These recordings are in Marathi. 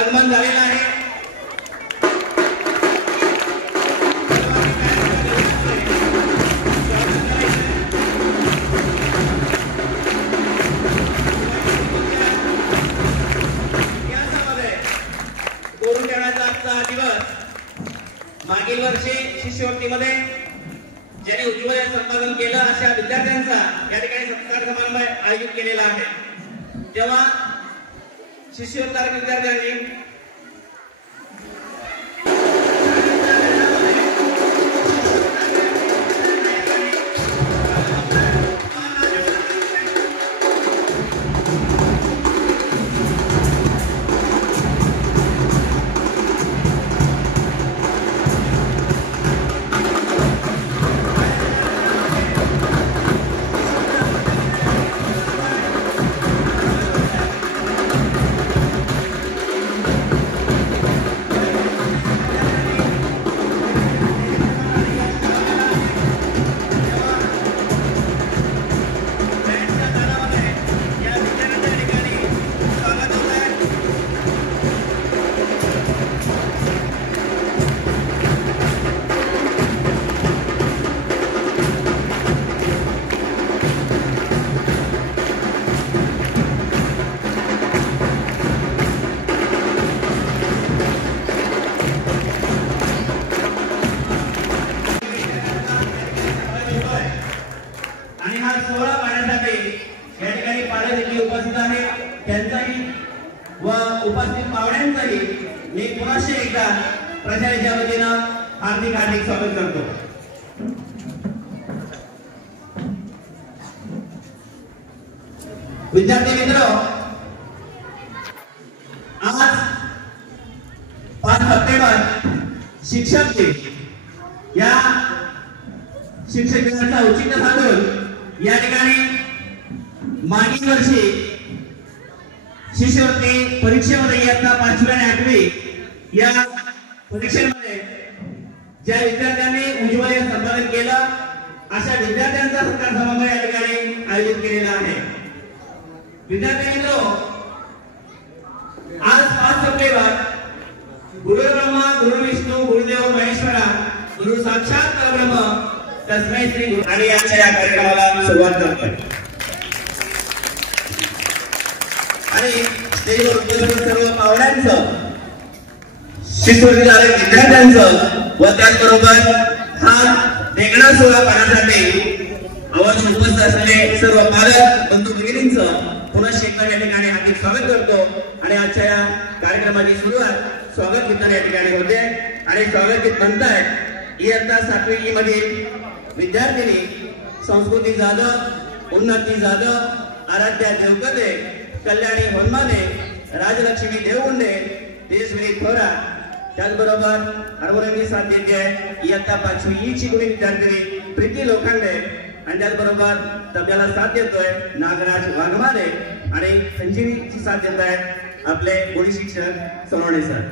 आगमन झालेलं आहे। मागील वर्षी शिष्यवृत्तीमध्ये ज्यांनी उज्ज्वल संपादन केलं अशा विद्यार्थ्यांचा या ठिकाणी सत्कार समारंभ आयोजित केलेला आहे। जेव्हा शिष्यवृत्ती विद्यार्थ्यांनी उपस्थित पाहुण्यांचाही मी पुन्हा एकदा प्रशासनाच्या वतीनं हार्दिक स्वागत करतो। विद्यार्थी मित्र, आज 5 सप्टेंबर शिक्षक दिन या शिक्षक दिनाचा औचित्य साधून या ठिकाणी मागील वर्षी शिष्यवृत्ती परीक्षेमध्ये इयत्ता 5वी आणि 8वी या परीक्षेमध्ये ज्या विद्यार्थ्यांनी उज्ज्वल संपादन केलं अशा विद्यार्थ्यांचा सत्कार समारंभ या ठिकाणी आयोजित केलेला आहे। विद्यार्थी मित्र, आज 5 सप्टेंबर गुरु ब्रह्मा गुरु विष्णू गुरुदेव महेश्वरा गुरु साक्षात परब्रह्म तस्मै श्री गुरु आणि आजच्या या कार्यक्रमाला सुरुवात करतो। आणि स्टेजवर उपस्थित सर्व पाहुण्यांचं, शिष्यवृत्ती झालेल्या विद्यार्थ्यांचं व त्याचबरोबर हा वेगळा सोहळा पाहण्यासाठी अवश्य उपस्थित असलेले सर्व पालक बंधू भगिनींचं पुन्हा एकदा या ठिकाणी हार्दिक स्वागत करतो। आणि आजच्या या कार्यक्रमाची सुरुवात स्वागत गीताने या ठिकाणी होते आणि स्वागत गीत म्हणतायत इयत्ता 7वी मधील विद्यार्थिनी संस्कृती जाधव, उन्नती जाधव, आराध्या देवकते, कल्याणी होनमाने, राजलक्ष्मी देवगुंडे, तेजस्विनी थोरा, त्याचबरोबर हार्मोनियमची साथ देते इयत्ता 5वी ची गुणी विद्यार्थिनी प्रीती लोखंडे आणि त्याचबरोबर तबल्याला साथ देतोय नागराज वाघमारे आणि संजीवनीची साथ देत आहेत आपले गुणी शिक्षक सोनवणे सर।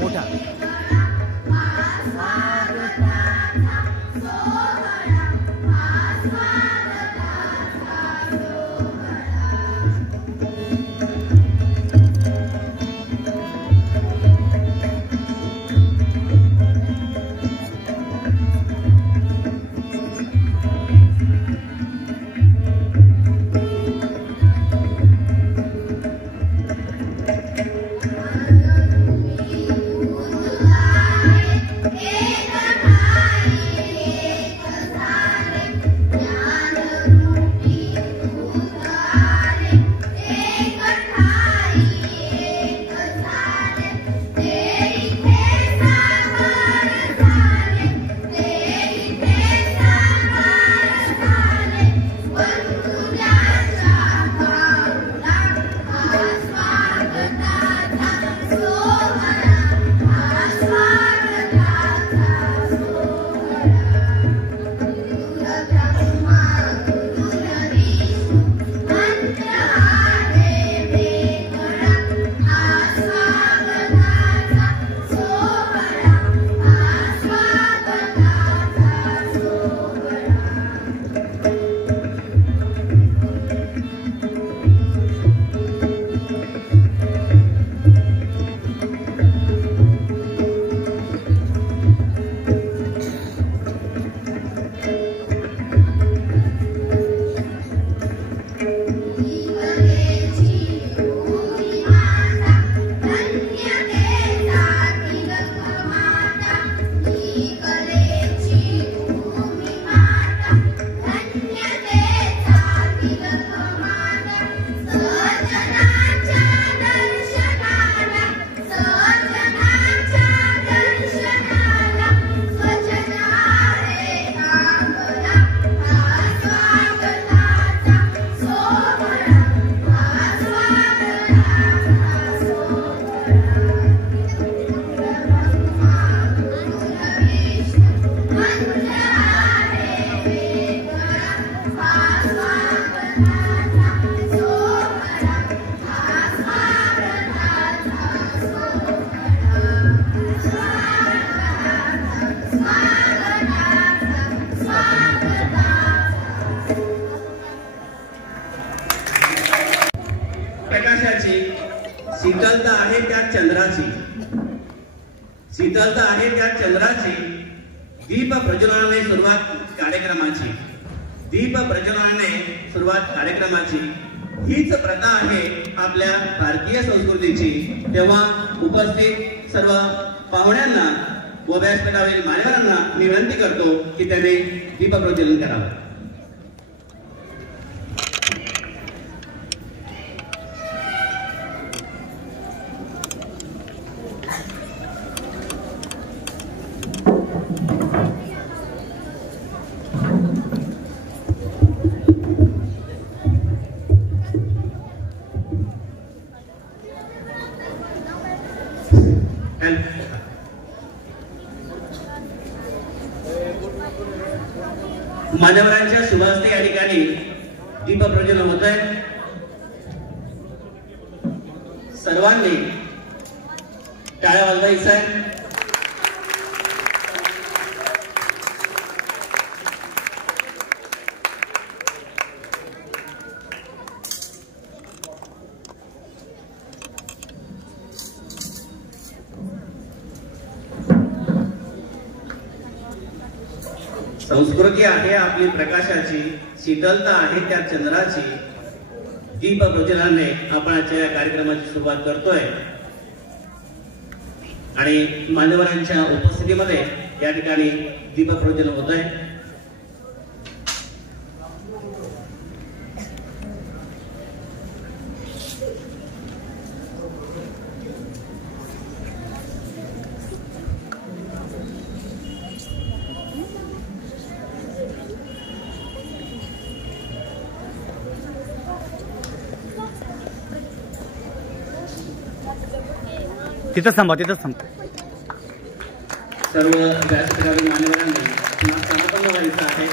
मोठा शीतलता आहे त्या चंद्राची, शीतलता आहे त्या चंद्राची, दीप प्रज्वलनाने सुरुवात कार्यक्रमाची, दीप प्रज्वलनाने सुरुवात कार्यक्रमाची हीच प्रथा आहे आपल्या भारतीय संस्कृतीची। तेव्हा उपस्थित सर्व पाहुण्यांना व व्यासपीठावरील मान्यवरांना मी विनंती करतो की त्यांनी दीप प्रज्वलन करावे। मान्यवरांच्या शुभहस्ते या ठिकाणी दीप प्रज्वलन होत आहे। सर्वांनी टाळ्या वाजवायच्या आहे। संस्कृती आहे आपली प्रकाशाची, शीतलता आहे त्या चंद्राची, दीप प्रज्वलनाने आपण आजच्या या कार्यक्रमाची सुरुवात करतोय आणि मान्यवरांच्या उपस्थितीमध्ये या ठिकाणी दीप प्रज्वलन होत आहे। तिथं थांबा, तिथं थांबा। सर्व व्यासपीठावरील मान्यवरांनी समापन व्हायचं आहे।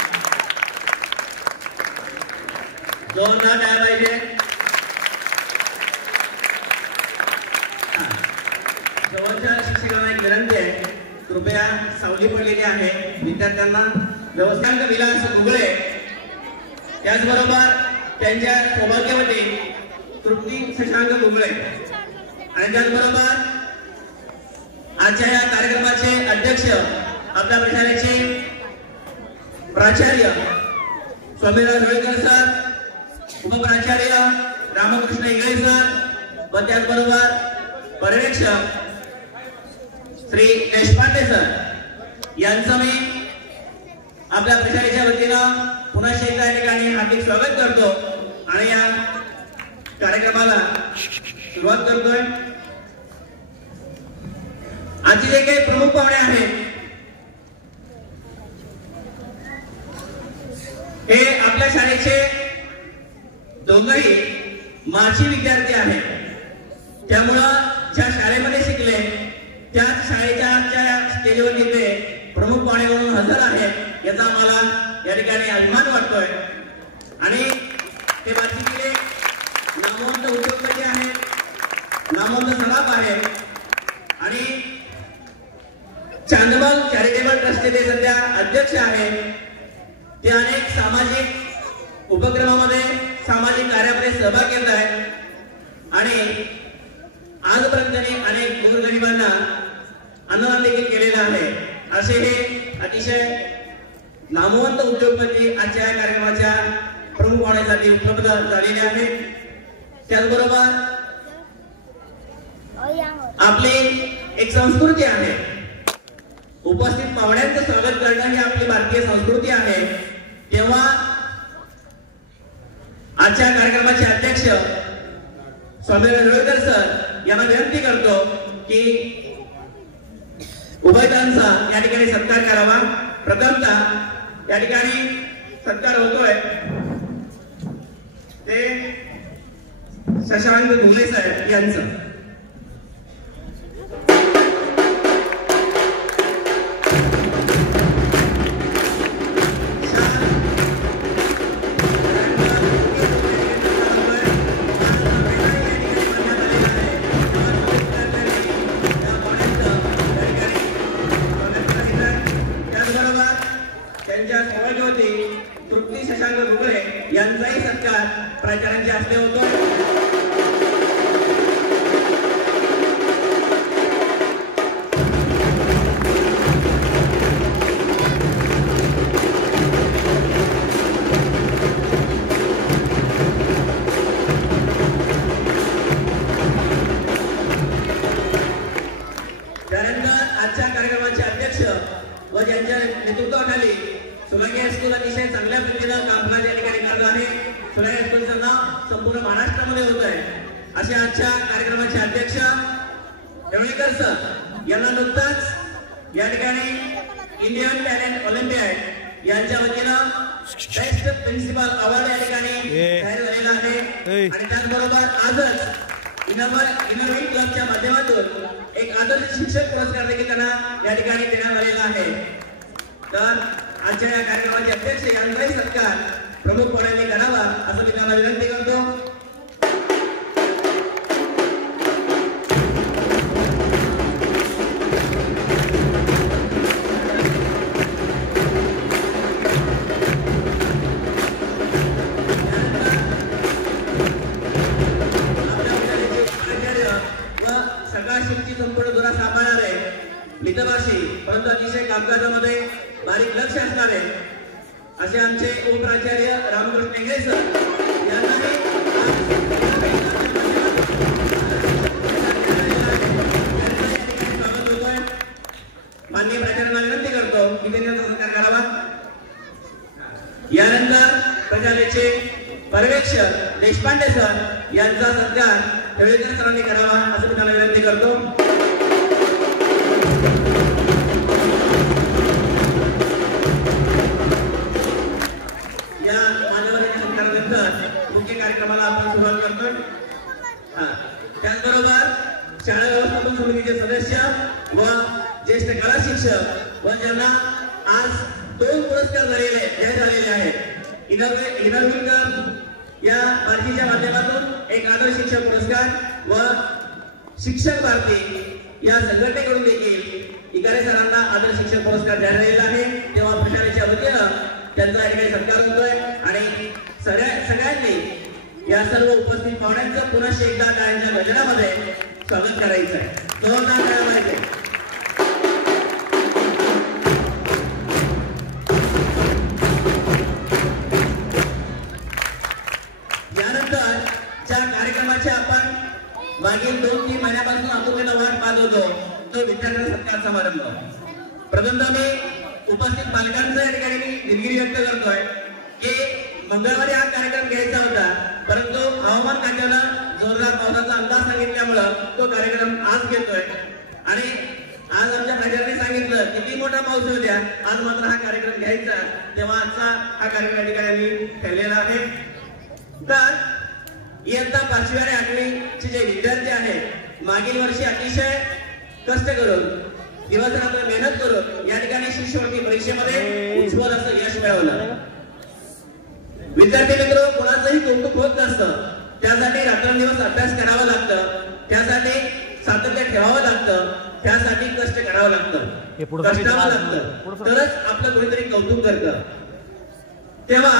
जोरदार टाळ्या पाहिजे। जवळच्या शिक्षकांना एक विनंती आहे, कृपया सावली पडलेली आहे, विद्यार्थ्यांना व्यवस्थापक विलास उगळे, त्याचबरोबर त्यांच्या सौभाग्यवती तृप्ती शशांक उगळे आणि त्याचबरोबर आजच्या या कार्यक्रमाचे अध्यक्ष आपल्या प्रशालेचे प्राचार्य स्वामीराव होळकर सर, उपप्राचार्य रामकृष्ण इंगळे सर व त्याचबरोबर पर्यवेक्षक श्री देशपांडे सर यांचं मी आपल्या प्रशालेच्या वतीनं पुन्हा एकदा या ठिकाणी हार्दिक स्वागत करतो आणि या कार्यक्रमाला सुरुवात करतोय। आजचे जे काही प्रमुख पाहुणे आहेत हे आपल्या शाळेचे दोघंही माजी विद्यार्थी आहेत, त्यामुळं ज्या शाळेमध्ये शिकले त्याच शाळेच्या आमच्या स्टेजवर ते प्रमुख पाहुणे म्हणून हजर आहेत याचा आम्हाला या ठिकाणी अभिमान वाटतोय। आणि ते वाचिकेले नामवंत उद्योगपती आहेत, नामवंत सराफ आहेत आणि चांदबल चॅरिटेबल ट्रस्टचे ते सध्या अध्यक्ष आहेत। ते अनेक सामाजिक उपक्रमामध्ये सामाजिक कार्यामध्ये सहभाग घेत आहेत आणि आजपर्यंत त्यांनी अनेक गोरगरिबांना अन्नदान देखील केलेलं आहे। असे हे अतिशय नामवंत उद्योगपती आजच्या कार्यक्रमाच्या प्रमुख पाहुण्यासाठी उपलब्ध झालेले आहेत। त्याचबरोबर आपली एक संस्कृती आहे, उपस्थित पाहुण्यांचं स्वागत करणं ही आपली भारतीय संस्कृती आहे। तेव्हा आजच्या कार्यक्रमाचे अध्यक्ष स्वामीराव होळकर सर यांना विनंती करतो की उभयतांचा या ठिकाणी सत्कार करावा। प्रथमतः या ठिकाणी सत्कार होतोय ते शशांक घुले साहेब यांचं। तृप्ती शशांक घुगळे यांचाही सत्कार प्राचार्यांच्या हस्ते होतो। त्यानंतर आजच्या कार्यक्रमाचे अध्यक्ष व ज्यांच्या नेतृत्वाखाली सोलांकी हायस्कूल अतिशय चांगल्या पद्धतीनं कामकाज या ठिकाणी करत आहे। सोलांकी हायस्कूलचं नाव संपूर्ण महाराष्ट्रामध्ये होत आहे। असे आजच्या कार्यक्रमाचे अध्यक्ष देवळीकर सर यांना नुकताच या ठिकाणी इंडियन टॅलेंट ऑलिम्पियाड यांच्या वतीनं बेस्ट प्रिन्सिपल अवॉर्ड या ठिकाणी जाहीर झालेला आहे आणि त्याचबरोबर आजच इनोव्हेट क्लबच्या माध्यमातून एक आदर्श शिक्षक पुरस्कार देखील त्यांना या ठिकाणी देण्यात आलेला आहे। तर आजच्या या कार्यक्रमाचे अध्यक्ष यांचाही सत्कार प्रमुख पाहुण्यांनी करावा असं मी त्यांना विनंती करतो। व सगळ्या शिक्षित संपूर्ण धुरा सांभाळणारे मितभाषी परंतु अतिशय कामकाजामध्ये बारीक लक्ष असणारे असे आमचे उपप्राचार्य रामकृष्ण इंगळे सर यांनाही स्वागत होतोय। माननीय प्राचार्यांना विनंती करतो की त्यांनी सत्कार करावा। यानंतर प्रशालेचे पर्यवेक्षक देशपांडे सर यांचा सत्कार होळकर सरांनी करावा असं मी त्यांना विनंती करतो। या मान्यवरांच्या सत्कारानंतर मुख्य कार्यक्रमाला आपण सुरुवात करतोय। त्याचबरोबर शाळा व्यवस्थापन समितीचे सदस्य व ज्येष्ठ कला शिक्षक व ज्यांना आज 2 पुरस्कार जाहीर झालेले आहेत। इनोव्हेट या भारतीच्या माध्यमातून एक आदर्श शिक्षक पुरस्कार व शिक्षक भारती या संघटनेकडून देखील इकारे सरांना आदर्श शिक्षक पुरस्कार जाहीर झालेला आहे। तेव्हा प्रशालेच्या वतीनं त्यांचा या ठिकाणी सत्कार होतोय आणि सगळ्यांनी या सर्व उपस्थित पाहुण्यांचं पुन्हा एकदा टाळ्यांच्या गजरामध्ये स्वागत करायचं आहे। जोरदार टाळ्या वाजवायचे। यानंतरच्या कार्यक्रमाचे आपण मागील 2-3 महिन्यापासून आतुरतेनं वाट पाहत होतो तो विद्यार्थ्यांचा सत्कार समारंभ। प्रथमतः मी उपस्थित पालकांचा या ठिकाणी दिलगिरी व्यक्त करतोय की मंगळवारी हा कार्यक्रम घ्यायचा होता, परंतु हवामान खात्यानं जोरदार पावसाचा अंदाज सांगितल्यामुळं तो कार्यक्रम आज घेतोय आणि आज आमच्या प्राचार्यांनी सांगितलं किती मोठा पाऊस होऊ द्या, आज मात्र हा कार्यक्रम घ्यायचा, तेव्हा आजचा हा कार्यक्रम या ठिकाणी आम्ही ठेवलेला आहे। तर इयत्ता 5वी आणि 8वीचे जे विद्यार्थी आहेत मागील वर्षी अतिशय कष्ट करून दिवस रात्र मेहनत करून या ठिकाणी शिष्यवृत्ती परीक्षेमध्ये उज्ज्वल असं यश मिळवलं। विद्यार्थी मित्र कोणाचंही कौतुक होत नसतं, त्यासाठी रात्रंदिवस अभ्यास करावा लागतं, त्यासाठी सातत्य ठेवावं लागतं, त्यासाठी कष्ट करावं लागतं, कष्टावं लागतं, तरच आपलं कोणीतरी कौतुक करतं। तेव्हा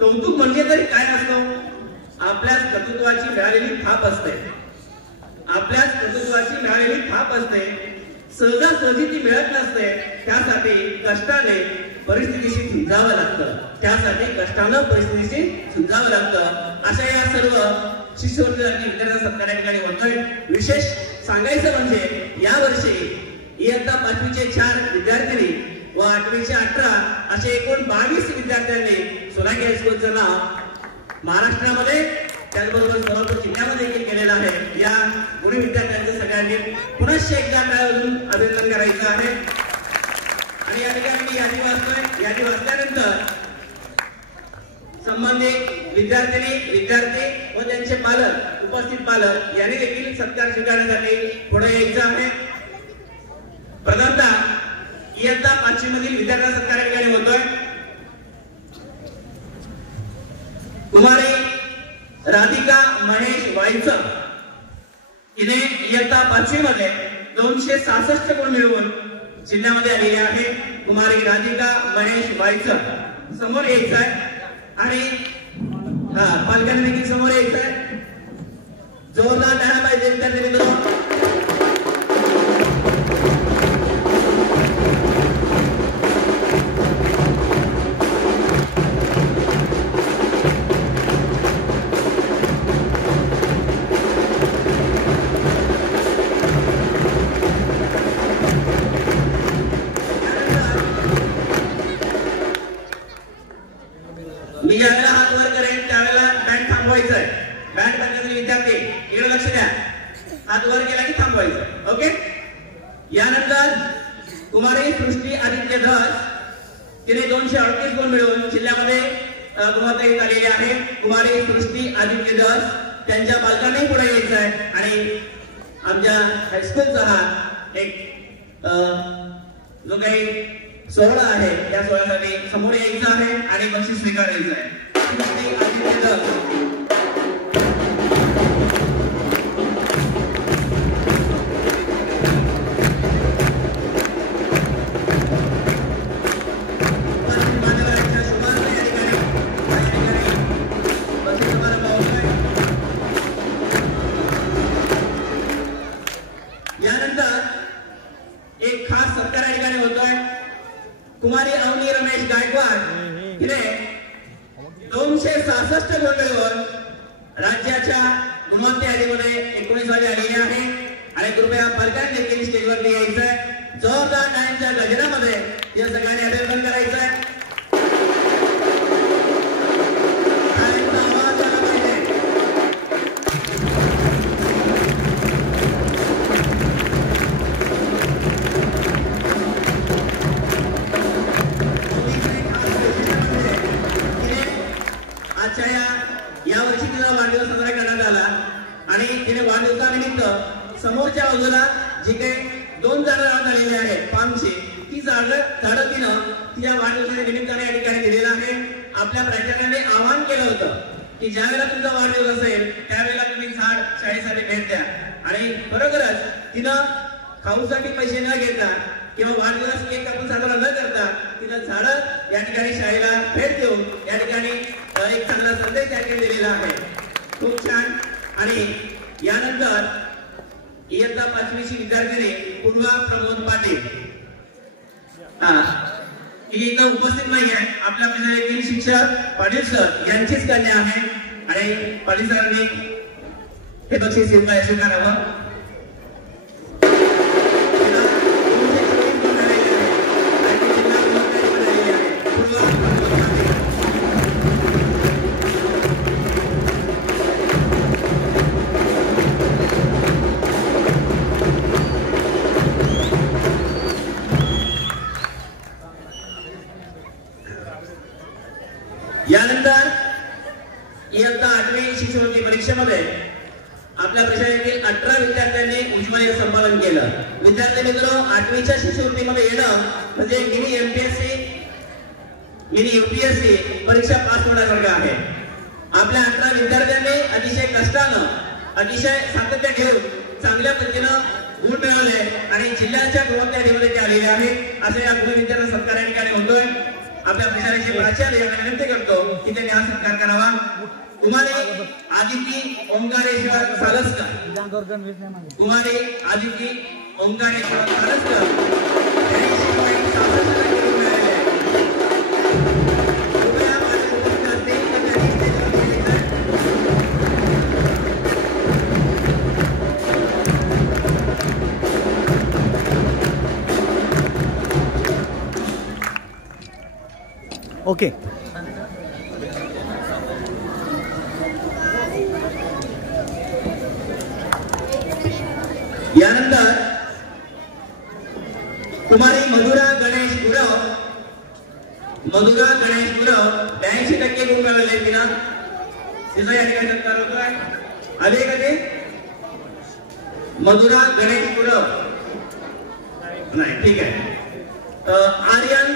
कौतुक म्हणजे तरी काय नसतं, आपल्याच कर्तृत्वाची मिळालेली थाप असते, आपल्याच कर्तृत्वाची मिळालेली थाप असते, सहजासहजी ती मिळत नसते, त्यासाठी कष्टाने परिस्थितीशी झुंजावं लागतं, त्यासाठी कष्टानं परिस्थितीशी झुंजावं लागतं। अशा या सर्व शिष्यवृत्ती विद्यार्थ्यांचा सत्कार या ठिकाणी होतोय। विशेष सांगायचं म्हणजे यावर्षी इयत्ता 5वीचे 4 विद्यार्थिनी व 8वीचे 18 असे एकूण 22 विद्यार्थ्यांनी सोलांकी हायस्कूलचं नाव महाराष्ट्रामध्ये त्याचबरोबर सोलापूर जिल्ह्यामध्ये देखील केलेलं आहे। या गुणी विद्यार्थ्यांचं सगळ्यांनी पुन्हा एकदा टाळून अभिनंदन करायचं आहे। आणि या ठिकाणी मी यादी वाचतोय, यादी वाचल्यानंतर संबंधित विद्यार्थिनी विद्यार्थी व त्यांचे पालक उपस्थित पालक यांनी देखील सत्कार स्वीकारण्यासाठी पुढे यायचं आहे। प्रथमतः इयत्ता 5वी मधील विद्यार्थ्यांचा सत्कार या ठिकाणी होतोय। कुमारी राधिका महेश वाईचर हिने इयत्ता 5वी मध्ये 266 गुण मिळवून जिल्ह्यामध्ये आलेली आहे। कुमारी राधिका महेश वाईचर समोर यायचं आहे आणि पालकांनी देखील समोर यायचं आहे। जोरदार टाळ्या पाहिजे विद्यार्थी मित्र। मी ज्यावेळेला हात वर करेन त्यावेळेला बँड थांबवायचं आहे। बँड करण्याचे विद्यार्थी इकडे लक्ष द्या, हात वर केला की थांबवायचं, ओके। यानंतर कुमारी सृष्टी आदित्य धस तिने 238 गुण मिळवून जिल्ह्यामध्ये गुणवत्ता आलेली आहे। कुमारी सृष्टी आदित्य धस त्यांच्या पालकांनी पुढे यायचं आहे आणि आमच्या हायस्कूलचा हा एक जो काही सोहळा आहे त्या सोहळ्यासाठी समोर यायचं आहे आणि बक्षीस स्वीकारायचं आहे। यानंतर एक खास सत्कार या ठिकाणी होतोय। कुमारी अवनी रमेश गायकवाड हिने 266 गुण मिळवून राज्याच्या गुणवत्ता यादीमध्ये 19वी आलेली आहे आणि कृपया पालकांनी देखील स्टेजवरती यायचंय। जोरदार टाळ्यांच्या गजरामध्ये या सगळ्यांनी अभिनंदन करायचंय। टाळ्यांचा आवाज आला पाहिजे। आजच्या या वर्षी तिचा वाढदिवस साजरा करण्यात आला आणि तिने वाढदिवसानिमित्त समोरच्या बाजूला जी काही 2 झाडं लावण्यात आलेली आहेत पामची, ती झाडं तिनं तिच्या वाढदिवसाच्या निमित्ताने या ठिकाणी दिलेलं आहे। आपल्या प्राचार्यांनी आवाहन केलं होतं की ज्या वेळेला तुमचा वाढदिवस असेल त्यावेळेला तुम्ही झाड शाळेसाठी भेट द्या आणि बरोबरच तिनं खाऊसाठी पैसे न घेता किंवा वाढदिवस केक कापून साजरा न करता तिथं झाडं या ठिकाणी शाळेला भेट देऊन या ठिकाणी एक चांगला संदेश या ठिकाणी दिलेला आहे. खूप छान. आणि यानंतर इयत्ता 5वीची विद्यार्थिनी पूर्वा प्रमोद पाटील ही इथं उपस्थित नाही आहे. आपल्या विद्यालयातील शिक्षक पाटील सर यांचीच कन्या आहे आणि पाटील सरांनी हे बक्षीस स्वीकारावं. यानंतर इयत्ता 8वी शिष्यवृत्ती परीक्षेमध्ये आपल्या प्रशासनातील 18 विद्यार्थ्यांनी उज्ज्वल संपादन केलं. विद्यार्थी मित्र 8वीच्या शिष्यवृत्तीमध्ये येणं म्हणजे मिनी एमपीएससी मिनी यूपीएससी परीक्षा पास होण्यासारखं आहे. आपल्या 18 विद्यार्थ्यांनी अतिशय कष्टानं अतिशय सातत्य घेऊन चांगल्या पद्धतीनं गुण मिळवले आणि जिल्ह्याच्या गुणवत्तेमध्ये ते आलेले आहे. असे या गुण विद्यार्थ्यांना सत्कार या ठिकाणी होतोय. आपल्या प्रशासनाचे प्राचार्य यांना विनंती करतो की त्यांनी हा सत्कार करावा. कुमारी आदिती ओंकारेश्वर सालस्कर कुमारी आदिती ओंकारेश्वर सालस्कर ओके. यानंतर कुमारी मधुरा गणेश गुरव 82% गुण मिळवले तिला. तिचा या ठिकाणी सत्कार होतोय. आले का ते मधुरा गणेश गुरव नाही ठीक आहे. आर्यन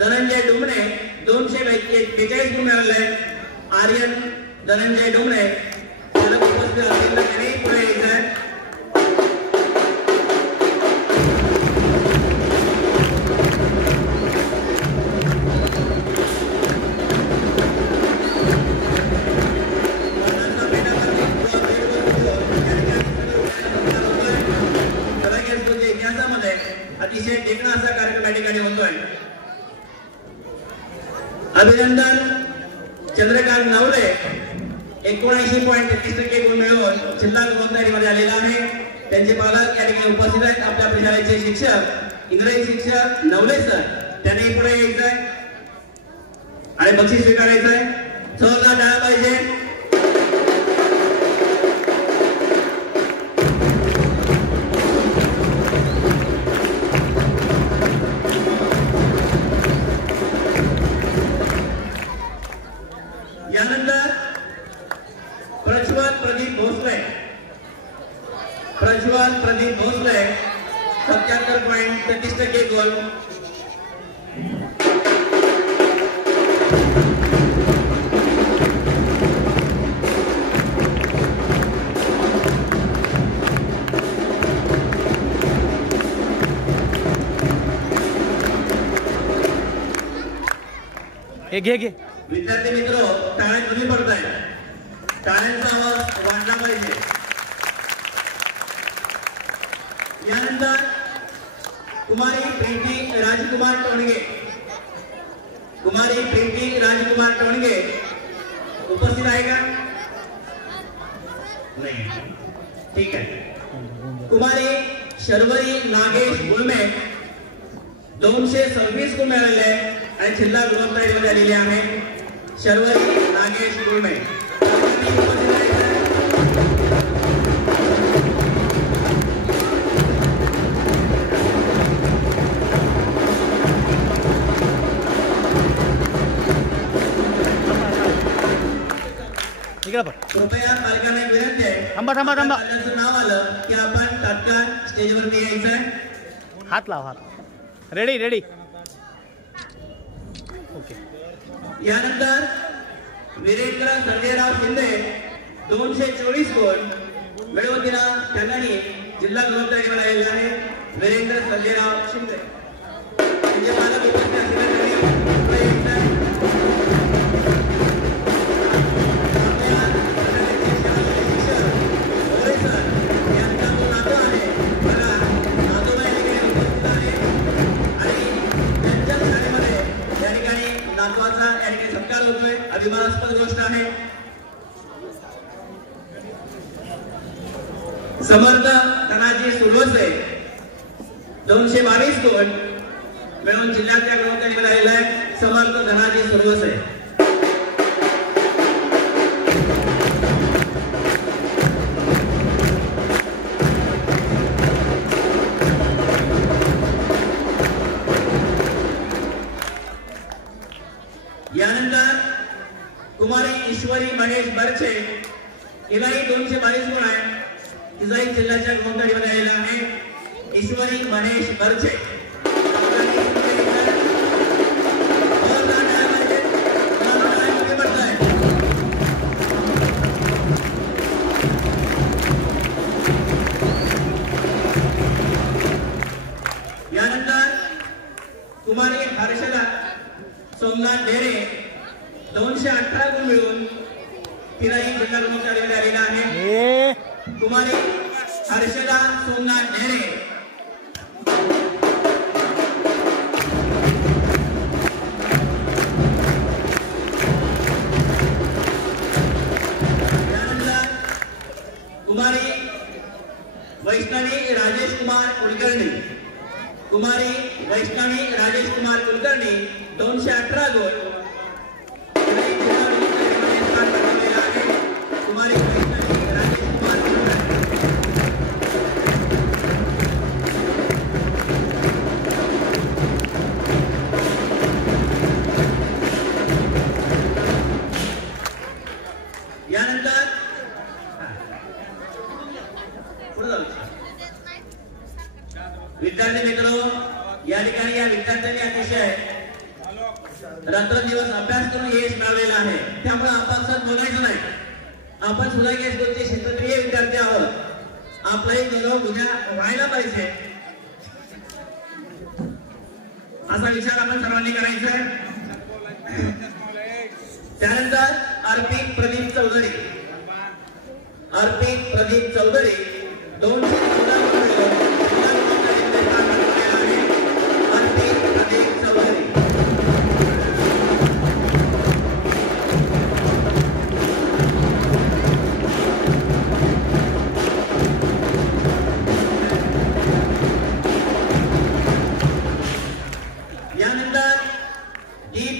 धनंजय डोमणे 242 गुण मिळवले. आर्यन धनंजय डोमणे त्याला उपस्थित असतील तर त्यांनी पुढे यायचं. अतिशय टेकणा असा कार्यक्रम या ठिकाणी होतोय. अभिनंदन चंद्रकांत नवले 79.33% गुण मिळवून जिल्हा गुणवत्तेमध्ये आलेला आहे. त्यांचे पालक या ठिकाणी उपस्थित आहेत. आपल्या प्रशालेचे शिक्षक इंग्रजी शिक्षक नवले सर त्यांनी पुढे यायचंय आणि बक्षीस स्वीकारायचंय. जोरदार टाळ्या पाहिजे. यानंतर प्रज्वल प्रदीप भोसले 77.33% गुण. घे विद्यार्थी मित्र टाळ्या कमी पडतायत. टाळ्यांचा आवाज वाढला पाहिजे. यानंतर कुमारी प्रीती राजकुमार टोणगे उपस्थित आहे का नाही ठीक आहे. कुमारी शर्वरी नागेश गुळमे 226 गुण मिळालेले आणि जिल्हा गुणवत्तेमध्ये आलेले आहे. शर्वरी नागेश गुळमे कृपया पालकांना विनंती आहे. थांबा नाव आलं की आपण तात्काळ स्टेजवरती यायचं. हात लाव. Ready okay. यानंतर वीरेंद्र संजयराव शिंदे 224 गुण मिळवून त्यांनी जिल्हा गुणवत्तेमध्ये आलेले आहे. वीरेंद्र सर्जेराव शिंदे म्हणजे मला उपस्थित असलेल्या सत्कार होतोय अभिमानास्पद गोष्ट आहे। समर्थ धनाजी सुरवसे 222 गुण मिळून जिल्ह्याच्या क्रमांकाने मिळालेला आहे। समर्थ धनाजी सुरवसे यानंतर कुमारी ईश्वरी महेश बरछे हिलाही 222 गुण आहे। तिचाही जिल्ह्याच्या क्रमांकाने मिळालेला आहे। ईश्वरी महेश बरछे यानंतर कुमारी हर्षदा सोमनाथ ढेरे 218 गुण मिळून तिलाही जिल्हा क्रमांकाने मिळालेला आहे। कुमारी हर्षदा सोमनाथ ढेरे यानंतर कुमारी वैष्णवी राजेश कुमार कुलकर्णी कुमारी वैष्णवी राजेश कुमार कुलकर्णी 218 गुण कुमारी वैष्णवी राजेश कुमार कुलकर्णी यानंतर विद्यार्थी मित्रो या ठिकाणी या विद्यार्थ्यांनी अतिशय रात्रंदिवस अभ्यास करून यश मिळवलेला आहे। त्यामुळे आपण सर बोलायचं नाही, आपण सुद्धा या स्कूलचे क्षेत्रीय विद्यार्थी आहोत। आपलाही गौरव उद्या व्हायला पाहिजे असा विचार आपण सर्वांनी करायचा आहे। त्यानंतर अर्पित प्रदीप चौधरी 214 यानंतर दीप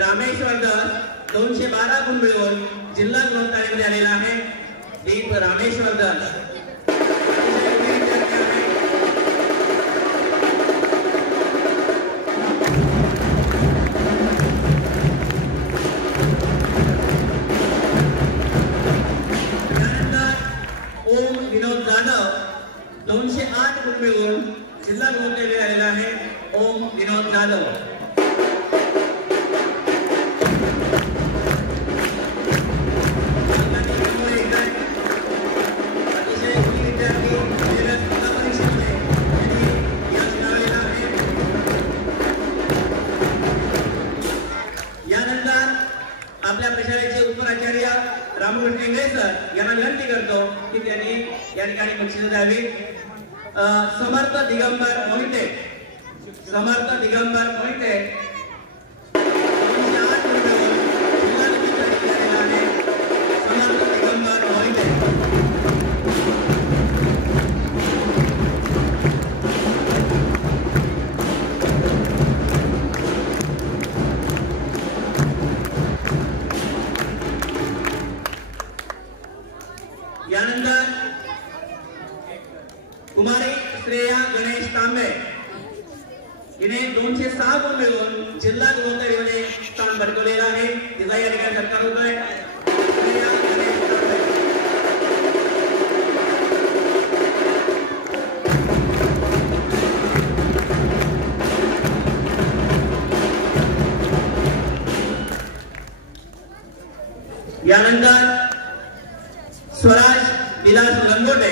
रामेश्वर दास 212 गुण मिळवून जिल्हा क्रमांकाने आलेला आहे। दीप रामेश्वर दास यानंतर ओम विनोद जाधव 208 गुण मिळवून जिल्हा क्रमांकाने आलेला आहे। ओम विनोद जाधव यानंतर आपल्या प्रशालेचे उपआचार्य रामकृष्ण इंगळे सर यांना विनंती करतो की त्यांनी या ठिकाणी बक्षीस द्यावी। समर्थ दिगंबर मोहिते 208 समर्थ दिगंबर मोहिते यानंतर कुमारी श्रेया गणेश तांबे हिने 206 गुण मिळवून जिल्हा क्रमांकाने स्थान पटकवलेलं आहे। तिचा या ठिकाणी सत्कार होतोय। श्रेया गणेश तांबे यानंतर स्वराज विलास रंगोटे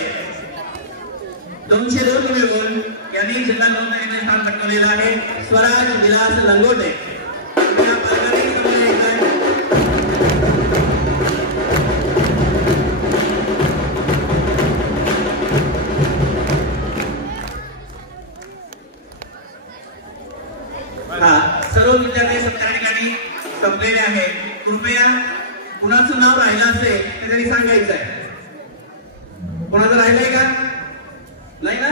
202 मिळवून यांनी जिल्हा नोंदणीचे स्थान पटकावलेलं आहे. स्वराज विलास लंगोटे या पालकांनी समजले आहे. सर्व विद्यार्थी सत्कार ठिकाणी संपलेले आहे. कृपया कुणाचं नाव राहिलं असेल ते तरी सांगायचं आहे. कोणाचं राहिलंय का? नाही ना?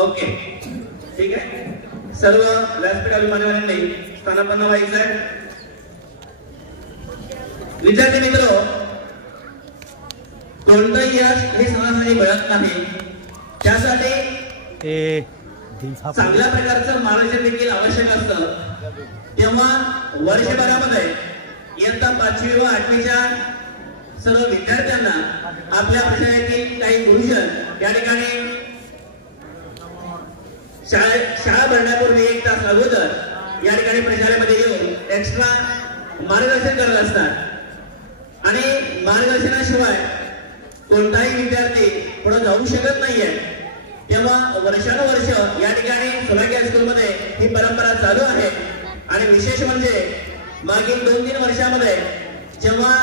ओके, ठीक आहे. सर्व व्यासपीठ अभिमानींनी स्थानापन्न व्हायचं आहे. विद्यार्थी मित्र, कोणतंही यश हे सहजासहजी मिळत नाही. त्यासाठी चांगल्या प्रकारचं मार्गदर्शन देखील आवश्यक असतं. तेव्हा वर्षभरामध्ये इयत्ता 5वी व 8वीच्या सर्व विद्यार्थ्यांना आपल्या प्रशालेतील काही गुरुजन या ठिकाणी शाळा भरण्यापूर्वी 1 तास अगोदर या ठिकाणी प्रशालेमध्ये येऊन एक्स्ट्रा मार्गदर्शन करत असतात. आणि मार्गदर्शनाशिवाय कोणताही विद्यार्थी पुढे जाऊ शकत नाहीये. तेव्हा वर्षानुवर्ष या ठिकाणी सोलागी हायस्कूलमध्ये ही परंपरा चालू आहे. आणि विशेष म्हणजे मागील 2-3 वर्षामध्ये जेव्हा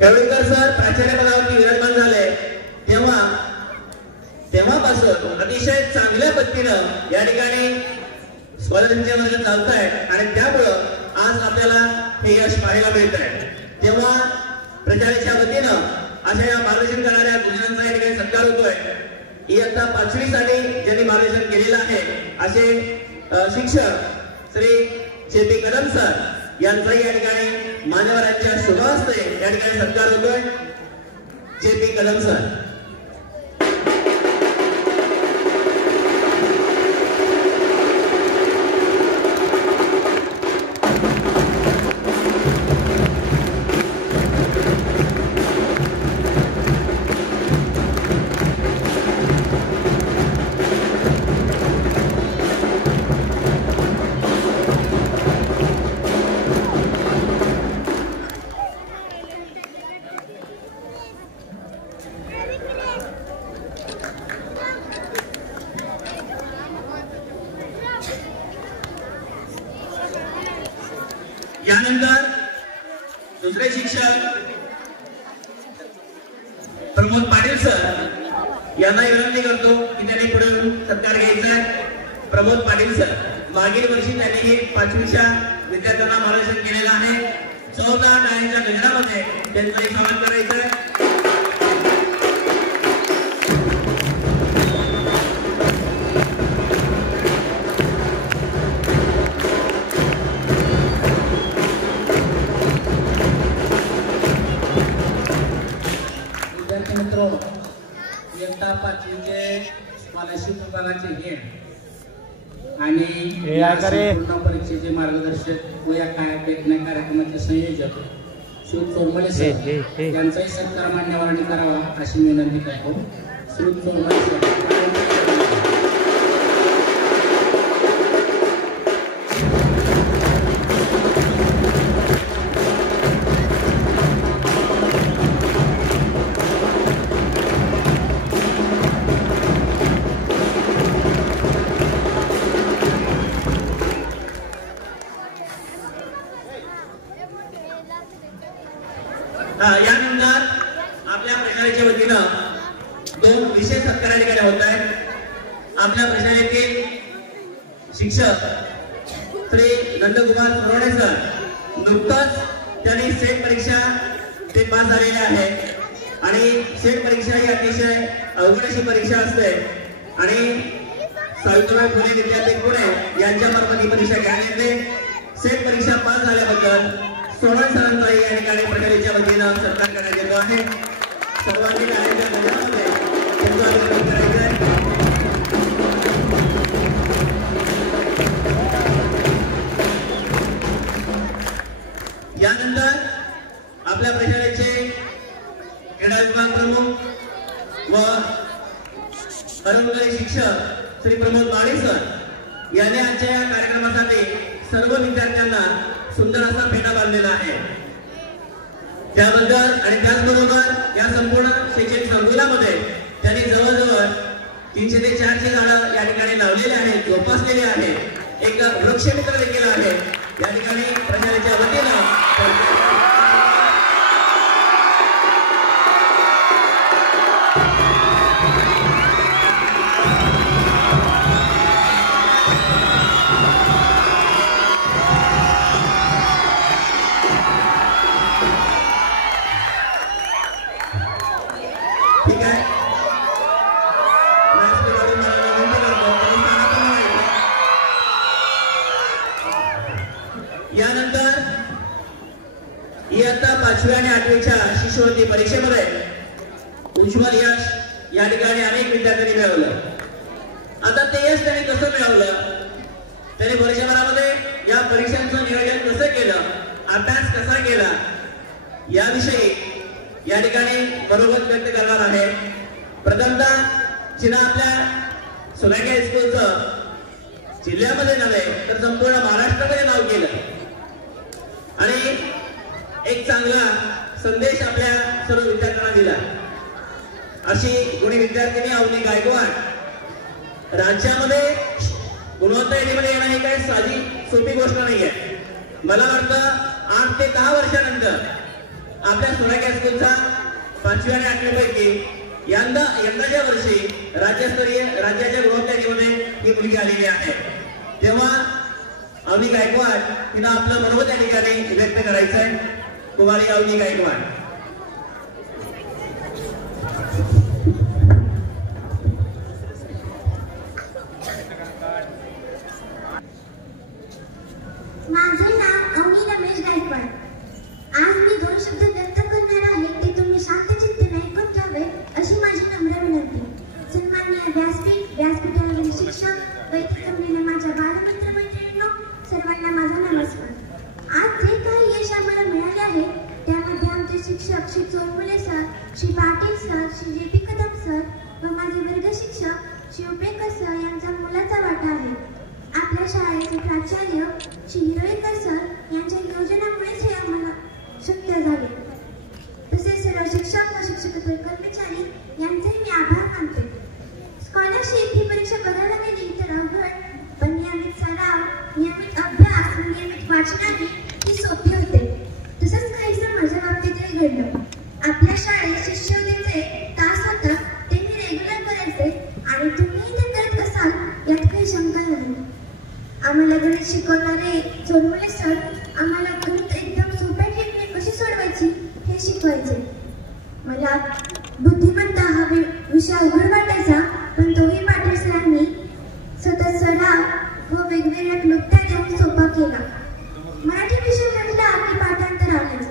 कवळीकर सर प्राचार्य पदावरती विराजमान झाले तेव्हापासून अतिशय चांगल्या पद्धतीनं या ठिकाणी स्पर्धांचे वर्ग चालत आहेत. आणि त्यामुळं आज आपल्याला हे यश पाहायला मिळत आहे. तेव्हा प्रचाराच्या वतीनं अशा या मार्गदर्शन करणाऱ्या गुरुजनांचा या ठिकाणी सत्कार होतोय. इयत्ता 5वी साठी ज्यांनी मार्गदर्शन केलेलं आहे असे शिक्षक श्री जे.पी. कदम सर यांचाही या ठिकाणी मान्यवरांच्या शुभ हस्ते या ठिकाणी सत्कार होतोय. जे.पी. कदम सर. यानंतर दुसरे शिक्षक प्रमोद पाटील सर यांना विनंती करतो की त्यांनी पुढे सत्कार घ्यायचा. प्रमोद पाटील सर मागील वर्षी त्यांनी 5वीच्या विद्यार्थ्यांना मार्गदर्शन केलेलं आहे. 14 टाळ्यांच्या गजरामध्ये त्यांचं स्वागत करायचं आहे. इयत्ता 5वीचे स्कॉलरशिप विभागाचे हेड आणि पूर्ण परीक्षेचे मार्गदर्शक व या कार्यक्रमाचे संयोजक श्री चोरमले सर यांचाही सत्कार मान्यवरांनी करावा अशी विनंती करतो. श्री चोरमले सर. यानंतर आपल्या प्रशालेच्या वतीनं 2 विशेष सत्कार या ठिकाणी होत आहेत. आपल्या प्रशालेतील शिक्षक श्री नंदकुमार सोनवणे सर नुकताच त्यांनी सेट परीक्षा ते पास झालेले आहे. आणि सेट परीक्षा ही अतिशय अवघड अशी परीक्षा असते. आणि सावित्रीबाई फुले विद्यापीठ पुणे यांच्या मार्फत ही परीक्षा घ्यायला येते. सेट परीक्षा पास झाल्याबद्दल सोनवणे सरांचाही या ठिकाणी प्रशालेच्या वतीनं सत्कार करण्यात येतो आहे. सर्वांनी टाळ्यांच्या गजरामध्ये त्यांचं अभिनंदन करायचं आहे. यानंतर आपल्या प्रशालेचे क्रीडा विभाग प्रमुख व परमगरी शिक्षक श्री प्रमोद माळी सर यांनी आजच्या या कार्यक्रमासाठी सर्व विद्यार्थ्यांना सुंदर असा फेटा बांधलेला आहे. त्याबद्दल आणि त्याचबरोबर या संपूर्ण शैक्षणिक संकुलामध्ये त्यांनी जवळजवळ 300 ते 400 झाडं या ठिकाणी लावलेले आहेत, जोपासलेले आहेत. एक वृक्षमित्र देखील आहे या ठिकाणी प्रशालेच्या वतीनं. ठीक आहे. यानंतर इयत्ता 5वी आणि 8वीच्या शिष्यवृत्ती परीक्षेमध्ये उज्ज्वल यश या ठिकाणी अनेक विद्यार्थ्यांनी मिळवलं. आता ते यश त्यांनी कसं मिळवलं, त्यांनी वर्षभरामध्ये या परीक्षांचं नियोजन कसं केलं, अभ्यास कसा केला, याविषयी या ठिकाणी मनोगत व्यक्त करणार आहे. प्रथमतः जिना आपल्या सोलांकी हायस्कूलचं जिल्ह्यामध्ये नव्हे तर संपूर्ण महाराष्ट्रामध्ये नाव केलं आणि एक चांगला संदेश आपल्या सर्व विद्यार्थ्यांना दिला. अशी गुणी विद्यार्थिनी अवनी गायकवाड राज्यामध्ये गुणवत्ता यादीमध्ये येणं ही काही साधी सोपी गोष्ट नाहीये. मला वाटतं 8 ते 10 वर्षानंतर आपल्या सोलांकी हायस्कूलचा 5वी आणि 8वी पैकी यंदाच्या वर्षी राज्याच्या गुणवत्ता यादीमध्ये ही मुलगी आलेली आहे. तेव्हा अवनी गायकवाड हिनं आपलं मनोगत या ठिकाणी व्यक्त करायचं आहे. कुमारी अवनी गायकवाड. माझे नाव अवनी रमेश गायकवाड. आज मी 2 शब्द व्यक्त करणार आहे, ते तुम्ही शांतचित्ताने ऐकून घ्यावे अशी माझी नम्र विनंती. सन्माननीय व्यासपीठावरील शिक्षक व इथे जमलेल्या माझ्या बालमित्र मैत्रिणींनो, सर्वांना माझा नमस्कार. आज जे काही यश आम्हाला मिळाले आहे त्यामध्ये आमचे शिक्षक Shri Chormule sir, Shri Patil sir, Shri J P. Kadam sir व माझे वर्ग शिक्षक श्री उपेकर सर यांचा मोलाचा वाटा आहे. आपल्या शाळेचे प्राचार्य श्री हिरोईकर सर यांच्या योजनामुळेच हे आम्हाला शक्य झाले. तसेच सर्व शिक्षक व शिक्षकेतर कर्मचारी यांचे मी आभार मानते. स्कॉलरशिप ही परीक्षा बघायला गेली तर अवघड, पण नियमित सराव, नियमित अभ्यास, नियमित वाचनाने ही सोपी होते. तसंच काहीसं माझ्या बाबतीतही घडलं. आपल्या शाळेत शिष्यवृत्तीचे तास होतात ते मी रेग्युलर करायचे आणि तुम्हीही ते करत असाल यात काही शंका नाही. आम्हाला गणित शिकवणारे चोरमुले सर आम्हाला गणित एकदम सोप्या ट्रिकने कशी सोडवायची हे शिकवायचे. मला बुद्धिमत्ता हा विषय अवघड वाटायचा, पण तोही पाटील सरांनी सतत सराव व वेगवेगळ्या क्लुप्त्या देऊन सोपा केला. मराठी विषय म्हटला की पाठांतर आलेच.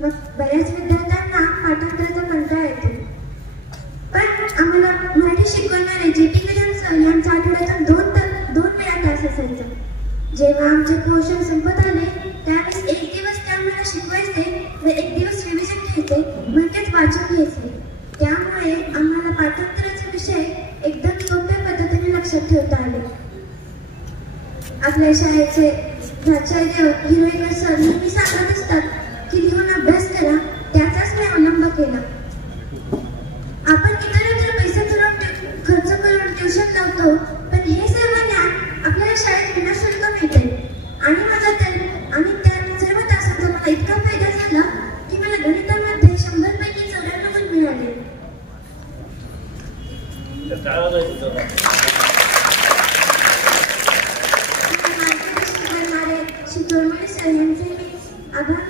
मग बऱ्याच विद्यार्थ्यांना पाठांतराचा कंटाळा येतो, पण आम्हाला मराठी शिकवणारे जे.पी. कदम सर यांचा आठवड्यातून 2 वेळा तास असायचा. जेव्हा आमचे पोषण संपत आले त्यावेळेस 1 दिवस ते आम्हाला शिकवायचे व 1 दिवस रिव्हिजन घ्यायचे, म्हणजेच वाचन घ्यायचे. त्यामुळे आम्हाला पाठांतराचे विषय एकदम सोप्या पद्धतीने लक्षात ठेवता आले. आपल्या शाळेचे प्राचार्य हिरोईकर सर नेहमी सांगत असतात की लिहून अभ्यास करा, त्याचाच मी अवलंब केला. आपण इतरांवर पैसे खर्च करून ट्युशन लावतो, पण हे सर्व ज्ञान आपल्याला शाळेत विनाशुल्क मिळते. आणि त्या सर्व तासांचा मला इतका फायदा झाला की मला गणितामध्ये 100 पैकी 94 गुण मिळाले. मार्गदर्शन करणारे श्री चोरमुले सर यांचे मी आभार